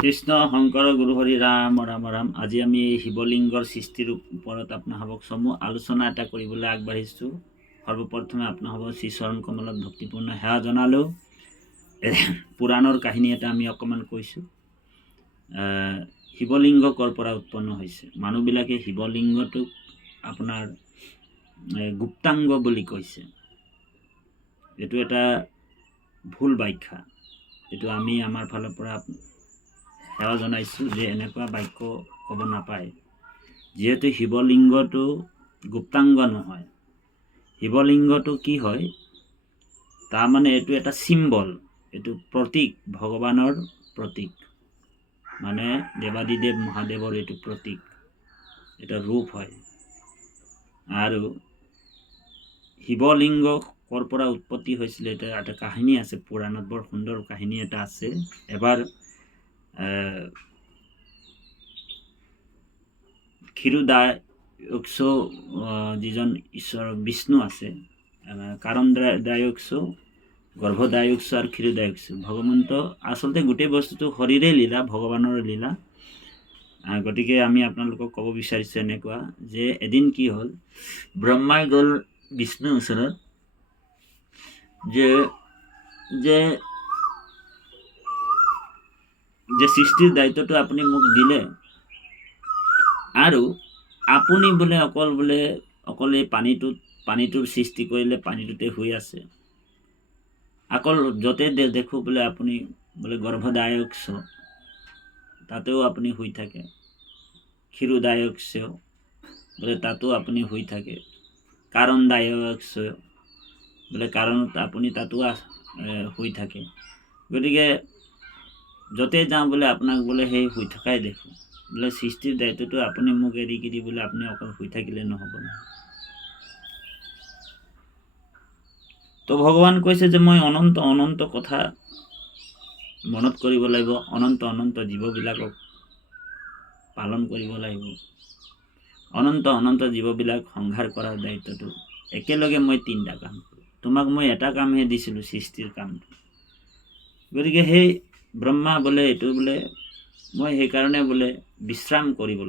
কৃষ্ণ শংকৰ গুৰু হৰি ৰাম ৰাম ৰাম। আজি আমি শিৱলিংগৰ সৃষ্টিৰ ওপৰত আপোনালোকক চমু আলোচনা এটা কৰিবলৈ আগবাঢ়িছোঁ। সৰ্বপ্ৰথমে আপোনালোকক শ্ৰীচৰণ কমলত ভক্তিপূৰ্ণ সেৱা জনালোঁ। পুৰাণৰ কাহিনী এটা আমি অকণমান কৈছোঁ। শিৱলিংগ ক'ৰ পৰা উৎপন্ন হৈছে? মানুহবিলাকে শিৱলিংগটোক আপোনাৰ গুপ্তাংগ বুলি কৈছে। এইটো এটা ভুল ব্যাখ্যা। এইটো আমি আমাৰ ফালৰ পৰা সেৱা জনাইছোঁ যে এনেকুৱা বাক্য ক'ব নাপায়। যিহেতু শিৱলিংগটো গুপ্তাংগ নহয়, শিৱলিংগটো কি হয়, তাৰমানে এইটো এটা চিম্বল, এইটো প্ৰতীক, ভগৱানৰ প্ৰতীক, মানে দেৱাদিদেৱ মহাদেৱৰ এইটো প্ৰতীক, এটা ৰূপ হয়। আৰু শিৱলিংগ ক'ৰ পৰা উৎপত্তি হৈছিলে, এটা কাহিনী আছে পুৰাণত, বৰ সুন্দৰ কাহিনী এটা আছে। এবাৰ ক্ষীৰোদায়ক্ষ যিজন ঈশ্বৰ বিষ্ণু আছে, কাৰণদায়ক্ষ, গৰ্ভদায়ক্ষ আৰু ক্ষীৰোদায়ক্ষ, ভগৱন্ত আচলতে গোটেই বস্তুটো হৰিৰে লীলা, ভগৱানৰ লীলা। গতিকে আমি আপোনালোকক ক'ব বিচাৰিছোঁ এনেকুৱা যে এদিন কি হ'ল, ব্ৰহ্মাই গ'ল বিষ্ণুৰ ওচৰত যে সৃষ্টিৰ দায়িত্বটো আপুনি মোক দিলে, আৰু আপুনি বোলে অকল এই পানীটোৰ সৃষ্টি কৰিলে, পানীটোতে শুই আছে, অকল য'তে দেখোঁ বোলে আপুনি বোলে গৰ্ভদায়ক্ষ, তাতেও আপুনি শুই থাকে, ক্ষীৰোদায়ক্ষ বোলে তাতো আপুনি শুই থাকে, কাৰণদায়ক্ষ বোলে কাৰণত আপুনি তাতো শুই থাকে। গতিকে য'তে যাওঁ বোলে আপোনাক বোলে সেই শুই থকাই দেখোঁ। বোলে সৃষ্টিৰ দায়িত্বটো আপুনি মোক এৰি কিনি বোলে আপুনি অকল শুই থাকিলে নহ'ব নহয়। তো ভগৱান কৈছে যে মই অনন্ত কথা মনত কৰিব লাগিব, অনন্ত জীৱবিলাকক পালন কৰিব লাগিব, অনন্ত জীৱবিলাক সংহাৰ কৰাৰ দায়িত্বটো একেলগে মই 3টা কাম কৰোঁ। তোমাক মই এটা কামহে দিছিলোঁ, সৃষ্টিৰ কামটো। গতিকে সেই ব্ৰহ্মা বোলে এইটো বোলে মই সেইকাৰণে বোলে বিশ্ৰাম কৰিবলৈ